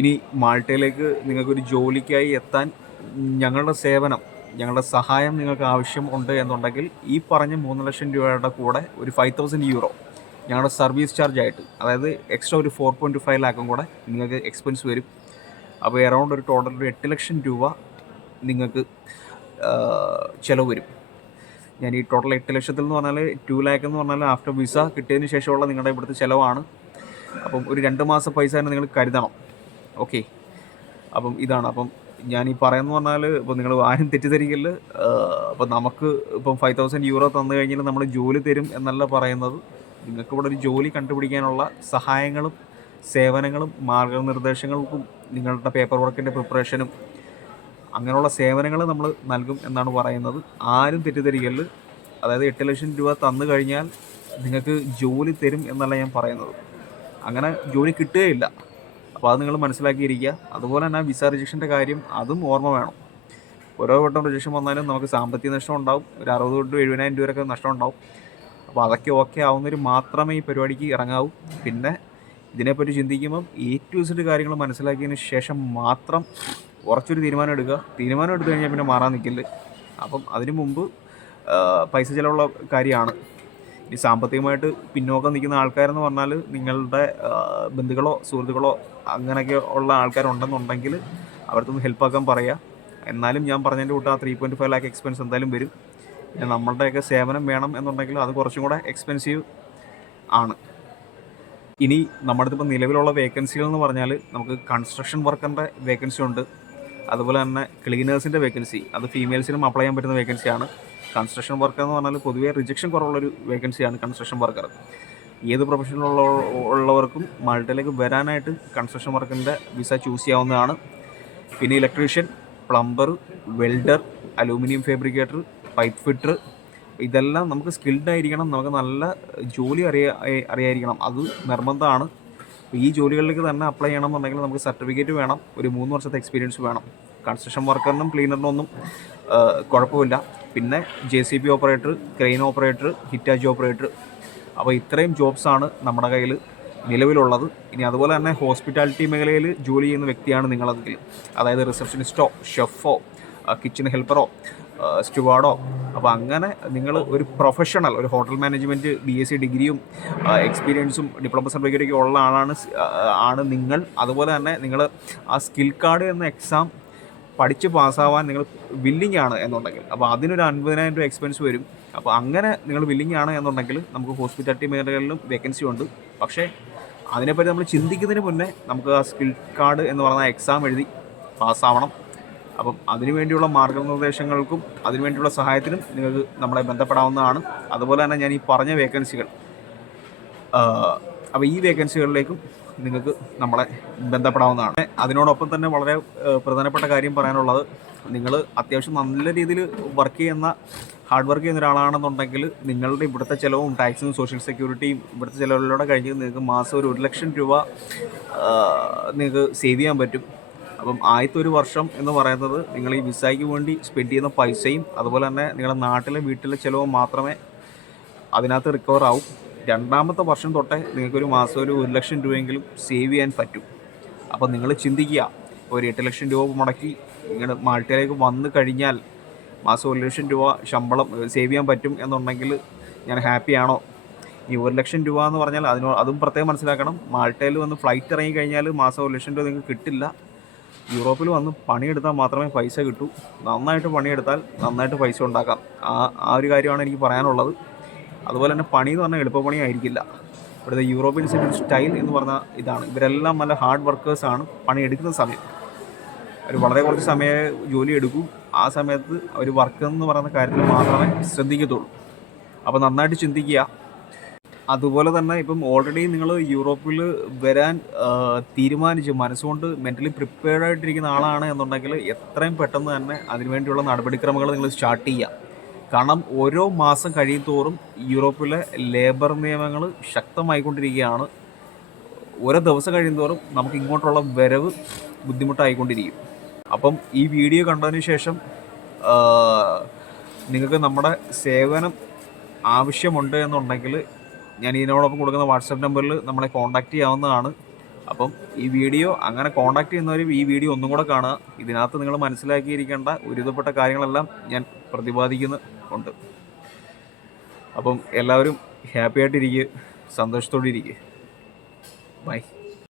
ഇനി മാൾട്ടയിലേക്ക് നിങ്ങൾക്കൊരു ജോലിക്കായി എത്താൻ ഞങ്ങളുടെ സേവനം, ഞങ്ങളുടെ സഹായം നിങ്ങൾക്ക് ആവശ്യം ഉണ്ട് എന്നുണ്ടെങ്കിൽ ഈ പറഞ്ഞ 3,00,000 രൂപയുടെ കൂടെ ഒരു €5,000 ഞങ്ങളുടെ സർവീസ് ചാർജ് ആയിട്ട്, അതായത് എക്സ്ട്രാ ഒരു 4.5 ലാഖും കൂടെ നിങ്ങൾക്ക് എക്സ്പെൻസ് വരും. അപ്പോൾ എറൗണ്ട് ഒരു ടോട്ടൽ ഒരു 8,00,000 രൂപ നിങ്ങൾക്ക് ചിലവ് വരും. ഞാൻ ഈ ടോട്ടൽ 8,00,000 എന്ന് പറഞ്ഞാൽ 2 ലാഖ് എന്ന് പറഞ്ഞാൽ ആഫ്റ്റർ വിസ കിട്ടിയതിന് ശേഷമുള്ള നിങ്ങളുടെ ഇവിടുത്തെ ചിലവാണ്. അപ്പം ഒരു 2 മാസം പൈസ തന്നെ നിങ്ങൾ കരുതണം. ഓക്കെ, അപ്പം ഇതാണ്. അപ്പം ഞാൻ ഈ പറയുന്നത് പറഞ്ഞാൽ ഇപ്പോൾ നിങ്ങൾ ആരും തെറ്റിദ്ധരിക്കൽ. അപ്പോൾ നമുക്ക് ഇപ്പം €5,000 തന്നു കഴിഞ്ഞാൽ നമ്മൾ ജോലി തരും എന്നല്ല പറയുന്നത്. നിങ്ങൾക്ക് ഇവിടെ ഒരു ജോലി കണ്ടുപിടിക്കാനുള്ള സഹായങ്ങളും സേവനങ്ങളും മാർഗനിർദ്ദേശങ്ങൾക്കും നിങ്ങളുടെ പേപ്പർ വർക്കിൻ്റെ പ്രിപ്പറേഷനും അങ്ങനെയുള്ള സേവനങ്ങൾ നമ്മൾ നൽകും എന്നാണ് പറയുന്നത്. ആരും തെറ്റിദ്ധരിക്കൽ. അതായത് 8,00,000 രൂപ തന്നു കഴിഞ്ഞാൽ നിങ്ങൾക്ക് ജോലി തരും എന്നല്ല ഞാൻ പറയുന്നത്. അങ്ങനെ ജോലി കിട്ടുകയില്ല. അപ്പോൾ അത് നിങ്ങൾ മനസ്സിലാക്കിയിരിക്കുക. അതുപോലെ തന്നെ വിസ റിജക്ഷൻ്റെ കാര്യം അതും ഓർമ്മ വേണം. ഓരോ വട്ടം റിജക്ഷൻ വന്നാലും നമുക്ക് സാമ്പത്തിക നഷ്ടം ഉണ്ടാവും. ഒരു 60,000 to 70,000 രൂപയൊക്കെ നഷ്ടം ഉണ്ടാവും. അപ്പോൾ അതൊക്കെ ഓക്കെ ആവുന്നവർ മാത്രമേ ഈ പരിപാടിക്ക് ഇറങ്ങാവൂ. പിന്നെ ഇതിനെപ്പറ്റി ചിന്തിക്കുമ്പം A to Z കാര്യങ്ങൾ മനസ്സിലാക്കിയതിന് ശേഷം മാത്രം ഉറച്ചൊരു തീരുമാനം എടുക്കുക. തീരുമാനം എടുത്തു കഴിഞ്ഞാൽ പിന്നെ മാറാൻ നിൽക്കില്ല. അപ്പം അതിനു മുമ്പ് പൈസ ചിലവുള്ള കാര്യമാണ്. ഈ സാമ്പത്തികമായിട്ട് പിന്നോക്കം നിൽക്കുന്ന ആൾക്കാരെന്ന് പറഞ്ഞാൽ നിങ്ങളുടെ ബന്ധുക്കളോ സുഹൃത്തുക്കളോ അങ്ങനെയൊക്കെ ഉള്ള ആൾക്കാരുണ്ടെന്നുണ്ടെങ്കിൽ അവർക്കൊന്ന് ഹെൽപ്പാക്കാൻ പറയുക. എന്നാലും ഞാൻ പറഞ്ഞതിൻ്റെ കൂട്ട് ആ 3.5 ലാഖ് എക്സ്പെൻസ് എന്തായാലും വരും. പിന്നെ നമ്മളുടെയൊക്കെ സേവനം വേണം എന്നുണ്ടെങ്കിൽ അത് കുറച്ചും കൂടെ എക്സ്പെൻസീവ് ആണ്. ഇനി നമ്മുടെ അടുത്തിപ്പോൾ നിലവിലുള്ള വേക്കൻസികൾ എന്ന് പറഞ്ഞാൽ നമുക്ക് കൺസ്ട്രക്ഷൻ വർക്കറിൻ്റെ വേക്കൻസി ഉണ്ട്. അതുപോലെ തന്നെ ക്ലീനേഴ്സിൻ്റെ വേക്കൻസി, അത് ഫീമെയിൽസിനും അപ്ലൈ ചെയ്യാൻ പറ്റുന്ന വേക്കൻസിയാണ്. കൺസ്ട്രക്ഷൻ വർക്കർ എന്ന് പറഞ്ഞാൽ പൊതുവേ റിജക്ഷൻ കുറവുള്ളൊരു വേക്കൻസിയാണ് കൺസ്ട്രക്ഷൻ വർക്കർ. ഏത് പ്രൊഫഷനിലുള്ളവർക്കും മാൾട്ടയിലേക്ക് വരാനായിട്ട് കൺസ്ട്രക്ഷൻ വർക്കിൻ്റെ വിസ ചൂസ് ചെയ്യാവുന്നതാണ്. പിന്നെ electrician, plumber, welder, aluminium fabricator, pipe fitter, ഇതെല്ലാം നമുക്ക് സ്കിൽഡ് ആയിരിക്കണം. നമുക്ക് നല്ല ജോലി അറിയായിരിക്കണം. അത് നിർബന്ധമാണ്. ഈ ജോലികളിലേക്ക് തന്നെ അപ്ലൈ ചെയ്യണമെന്നുണ്ടെങ്കിൽ നമുക്ക് സർട്ടിഫിക്കറ്റ് വേണം. ഒരു 3 വർഷത്തെ എക്സ്പീരിയൻസ് വേണം. കൺസ്ട്രക്ഷൻ വർക്കറിനും ക്ലീനറിനും ഒന്നും കുഴപ്പമില്ല. പിന്നെ JCB operator, crane operator, Hitachi operator. അപ്പോൾ ഇത്രയും ജോബ്സാണ് നമ്മുടെ കയ്യിൽ നിലവിലുള്ളത്. ഇനി അതുപോലെ തന്നെ ഹോസ്പിറ്റാലിറ്റി മേഖലയിൽ ജോലി ചെയ്യുന്ന വ്യക്തിയാണ് നിങ്ങളെങ്കിൽ, അതായത് റിസപ്ഷനിസ്റ്റോ, ഷെഫോ, കിച്ചൺ ഹെൽപ്പറോ, സ്റ്റുവാർഡോ, അപ്പോൾ അങ്ങനെ നിങ്ങൾ ഒരു പ്രൊഫഷണൽ, ഒരു ഹോട്ടൽ മാനേജ്മെൻറ്റ് BSc ഡിഗ്രിയും എക്സ്പീരിയൻസും ഡിപ്ലോമ സർട്ടിഫിക്കറ്റൊക്കെ ഉള്ള ആണ് നിങ്ങൾ. അതുപോലെ തന്നെ നിങ്ങൾ ആ സ്കിൽ കാർഡ് എന്ന എക്സാം പഠിച്ച് പാസ്സാവാൻ നിങ്ങൾ വില്ലിങ് ആണ് എന്നുണ്ടെങ്കിൽ, അപ്പോൾ അതിനൊരു 50,000 രൂപ എക്സ്പെൻസ് വരും. അപ്പോൾ അങ്ങനെ നിങ്ങൾ വില്ലിങ് ആണ് എന്നുണ്ടെങ്കിൽ നമുക്ക് ഹോസ്പിറ്റാലിറ്റി മേഖലകളിലും വേക്കൻസി ഉണ്ട്. പക്ഷേ അതിനെപ്പറ്റി നമ്മൾ ചിന്തിക്കുന്നതിന് മുന്നേ നമുക്ക് ആ സ്കിൽ കാർഡ് എന്ന് പറയുന്ന എക്സാം എഴുതി പാസ്സാവണം. അപ്പം അതിനുവേണ്ടിയുള്ള മാർഗനിർദ്ദേശങ്ങൾക്കും അതിനുവേണ്ടിയുള്ള സഹായത്തിനും നിങ്ങൾക്ക് നമ്മളെ ബന്ധപ്പെടാവുന്നതാണ്. അതുപോലെ തന്നെ ഞാൻ ഈ പറഞ്ഞ വേക്കൻസികൾ, അപ്പോൾ ഈ വേക്കൻസികളിലേക്കും നിങ്ങൾക്ക് നമ്മളെ ബന്ധപ്പെടാവുന്നതാണ്. അതിനോടൊപ്പം തന്നെ വളരെ പ്രധാനപ്പെട്ട കാര്യം പറയാനുള്ളത്, നിങ്ങൾ അത്യാവശ്യം നല്ല രീതിയിൽ ഹാർഡ് വർക്ക് ചെയ്യുന്ന ഒരാളാണെന്നുണ്ടെങ്കിൽ നിങ്ങളുടെ ഇവിടുത്തെ ചിലവും ടാക്സും സോഷ്യൽ സെക്യൂരിറ്റിയും ഇവിടുത്തെ ചിലവിലൂടെ കഴിഞ്ഞ് നിങ്ങൾക്ക് മാസം ഒരു 1,00,000 രൂപ നിങ്ങൾക്ക് സേവ് ചെയ്യാൻ പറ്റും. അപ്പം ആദ്യത്തെ ഒരു വർഷം എന്ന് പറയുന്നത് നിങ്ങൾ ഈ വിസയ്ക്ക് വേണ്ടി സ്പെൻഡ് ചെയ്യുന്ന പൈസയും അതുപോലെ തന്നെ നിങ്ങളുടെ നാട്ടിലെ വീട്ടിലെ ചിലവും മാത്രമേ അതിനകത്ത് റിക്കവർ ആവും. രണ്ടാമത്തെ വർഷം തൊട്ടേ നിങ്ങൾക്കൊരു മാസം ഒരു 1,00,000 രൂപയെങ്കിലും സേവ് ചെയ്യാൻ പറ്റും. അപ്പോൾ നിങ്ങൾ ചിന്തിക്കുക, ഒരു 8,00,000 രൂപ മുടക്കി നിങ്ങൾ മാൾട്ടയിലേക്ക് വന്നു കഴിഞ്ഞാൽ മാസം 1,00,000 രൂപ ശമ്പളം സേവ് ചെയ്യാൻ പറ്റും എന്നുണ്ടെങ്കിൽ ഞാൻ ഹാപ്പിയാണോ? ഈ 1,00,000 രൂപ എന്ന് പറഞ്ഞാൽ അതും പ്രത്യേകം മനസ്സിലാക്കണം. മാൾട്ടയിൽ വന്ന് ഫ്ലൈറ്റ് ഇറങ്ങി കഴിഞ്ഞാൽ മാസം 1,00,000 രൂപ നിങ്ങൾക്ക് കിട്ടില്ല. യൂറോപ്പിൽ വന്ന് പണിയെടുത്താൽ മാത്രമേ പൈസ കിട്ടൂ. നന്നായിട്ട് പണിയെടുത്താൽ നന്നായിട്ട് പൈസ ഉണ്ടാക്കാം. ആ ഒരു കാര്യമാണ് എനിക്ക് പറയാനുള്ളത്. അതുപോലെ തന്നെ പണി എന്ന് പറഞ്ഞാൽ എളുപ്പപ്പണി ആയിരിക്കില്ല. ഇവിടുത്തെ യൂറോപ്യൻസിൻ്റെ ഒരു സ്റ്റൈൽ എന്ന് പറഞ്ഞാൽ ഇതാണ്. ഇവരെല്ലാം നല്ല ഹാർഡ് വർക്കേഴ്സാണ്. പണിയെടുക്കുന്ന സമയം അവർ വളരെ കുറച്ച് സമയമേ ജോലി എടുക്കൂ. ആ സമയത്ത് അവർ വർക്ക് എന്ന് പറയുന്ന കാര്യത്തിൽ മാത്രമേ ശ്രദ്ധിക്കത്തുള്ളൂ. അപ്പോൾ നന്നായിട്ട് ചിന്തിക്കുക. അതുപോലെ തന്നെ ഇപ്പം ഓൾറെഡി നിങ്ങൾ യൂറോപ്പിൽ വരാൻ തീരുമാനിച്ച് മനസ്സുകൊണ്ട് മെൻ്റലി പ്രിപ്പയർഡ് ആയിട്ടിരിക്കുന്ന ആളാണ് എന്നുണ്ടെങ്കിൽ എത്രയും പെട്ടെന്ന് തന്നെ അതിനുവേണ്ടിയുള്ള നടപടിക്രമങ്ങൾ നിങ്ങൾ സ്റ്റാർട്ട് ചെയ്യുക. കാരണം ഓരോ മാസം കഴിയും തോറും യൂറോപ്പിലെ ലേബർ നിയമങ്ങൾ ശക്തമായിക്കൊണ്ടിരിക്കുകയാണ്. ഓരോ ദിവസം കഴിയും തോറും നമുക്ക് ഇങ്ങോട്ടുള്ള വരവ് ബുദ്ധിമുട്ടായിക്കൊണ്ടിരിക്കും. അപ്പം ഈ വീഡിയോ കണ്ടതിന് ശേഷം നിങ്ങൾക്ക് നമ്മുടെ സേവനം ആവശ്യമുണ്ട് എന്നുണ്ടെങ്കിൽ ഞാൻ ഇതിനോടൊപ്പം കൊടുക്കുന്ന വാട്സപ്പ് നമ്പറിൽ നമ്മളെ കോൺടാക്റ്റ് ചെയ്യാവുന്നതാണ്. അപ്പം ഈ വീഡിയോ അങ്ങനെ കോൺടാക്ട് ചെയ്യുന്നവരും ഈ വീഡിയോ ഒന്നും കൂടെ കാണുക. ഇതിനകത്ത് നിങ്ങൾ മനസ്സിലാക്കിയിരിക്കേണ്ട ഒരുവിധപ്പെട്ട കാര്യങ്ങളെല്ലാം ഞാൻ പ്രതിപാദിക്കുന്നുണ്ട്. അപ്പം എല്ലാവരും ഹാപ്പി ആയിട്ടിരിക്കുക, സന്തോഷത്തോടെ ഇരിക്കുക. ബൈ.